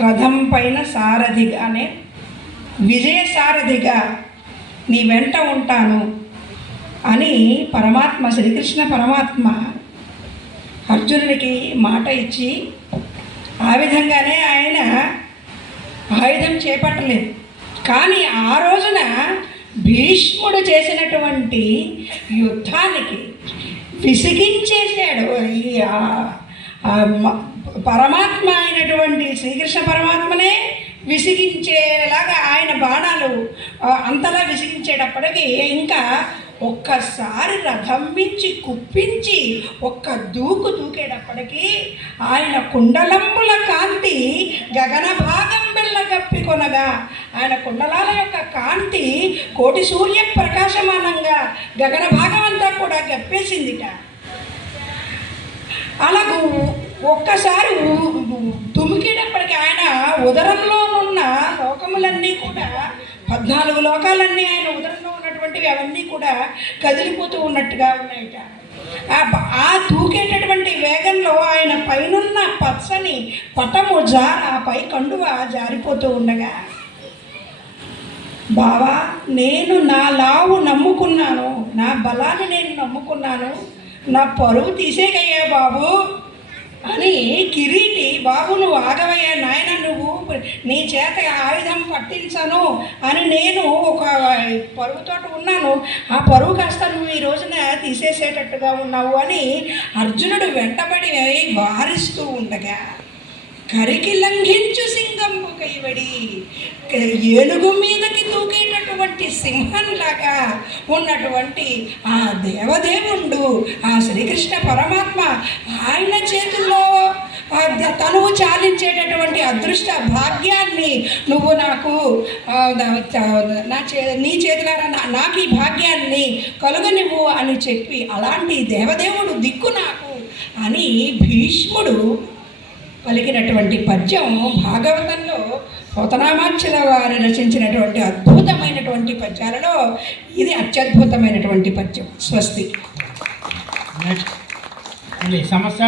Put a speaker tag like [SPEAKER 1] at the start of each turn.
[SPEAKER 1] రథం పైన సారథిగానే విజయ సారథిగా నీ వెంట ఉంటాను అని పరమాత్మ శ్రీకృష్ణ పరమాత్మ అర్జునుడికి మాట ఇచ్చి ఆ విధంగానే ఆయన ఆయుధం చేపట్టలేదు. కానీ ఆ రోజున భీష్ముడు చేసినటువంటి యుద్ధానికి విసిగించేశాడు ఈ పరమాత్మ అయినటువంటి శ్రీకృష్ణ పరమాత్మనే విసిగించేలాగా ఆయన బాణాలు అంతలా విసిగించేటప్పటికి ఇంకా ఒక్కసారి రథం మించి కుప్పించి ఒక్క దూకు దూకేటప్పటికీ ఆయన కుండలంబుల కాంతి గగన భాగం వెళ్ళగప్పి కొనగా ఆయన కుండలాల యొక్క కాంతి కోటి సూర్య ప్రకాశమానంగా గగన భాగం అంతా కూడా గప్పేసిందిట. అలాగూ ఒక్కసారి ఊ- తుమికేటప్పటికి ఆయన ఉదరంలో ఉన్న లోకములన్నీ కూడా పద్నాలుగు లోకాలన్నీ ఆయన ఉదరంలో ఉన్నటువంటివి అవన్నీ కూడా కదిలిపోతూ ఉన్నట్టుగా ఉన్నాయట. ఆ ఆ తూకేటటువంటి వేగంలో ఆయన పైనున్న పచ్చని పటము జా ఆ పై కండువ జారిపోతూ ఉండగా బావా నేను నా లావు నమ్ముకున్నాను నా బలాన్ని నేను నమ్ముకున్నాను నా పరువు తీసేకయ్యా బాబు. అని కిరీటి బాబు నువ్వు ఆగవయ్యా నాయన నువ్వు నీ చేత ఆయుధం పట్టించను అని నేను ఒక పరువుతో ఉన్నాను. ఆ పరువు కాస్త నువ్వు ఈ రోజున తీసేసేటట్టుగా ఉన్నావు అని అర్జునుడు వెంటబడి వారిస్తూ ఉండగా కరికి లంఘించు సింగం కైవడి ఏనుగు మీద తూకేటటువంటి సింహంలాగా ఉన్నటువంటి ఆ దేవదేవుడు ఆ శ్రీకృష్ణ పరమాత్మ ఆయన చేతుల్లో తనువు చాలించేటటువంటి అదృష్ట భాగ్యాన్ని నువ్వు నాకు నా చే నీ చేతులారా నా- నాకు ఈ భాగ్యాన్ని కలుగనివ్వు అని చెప్పి అలాంటి దేవదేవుడు దిక్కు నాకు అని భీష్ముడు పలికినటువంటి పద్యం భాగవతంలో పోతనామాచ్యుల వారు రచించినటువంటి అద్భుతమైనటువంటి పద్యాలలో ఇది అత్యద్భుతమైనటువంటి పద్యం. స్వస్తి.
[SPEAKER 2] సమస్య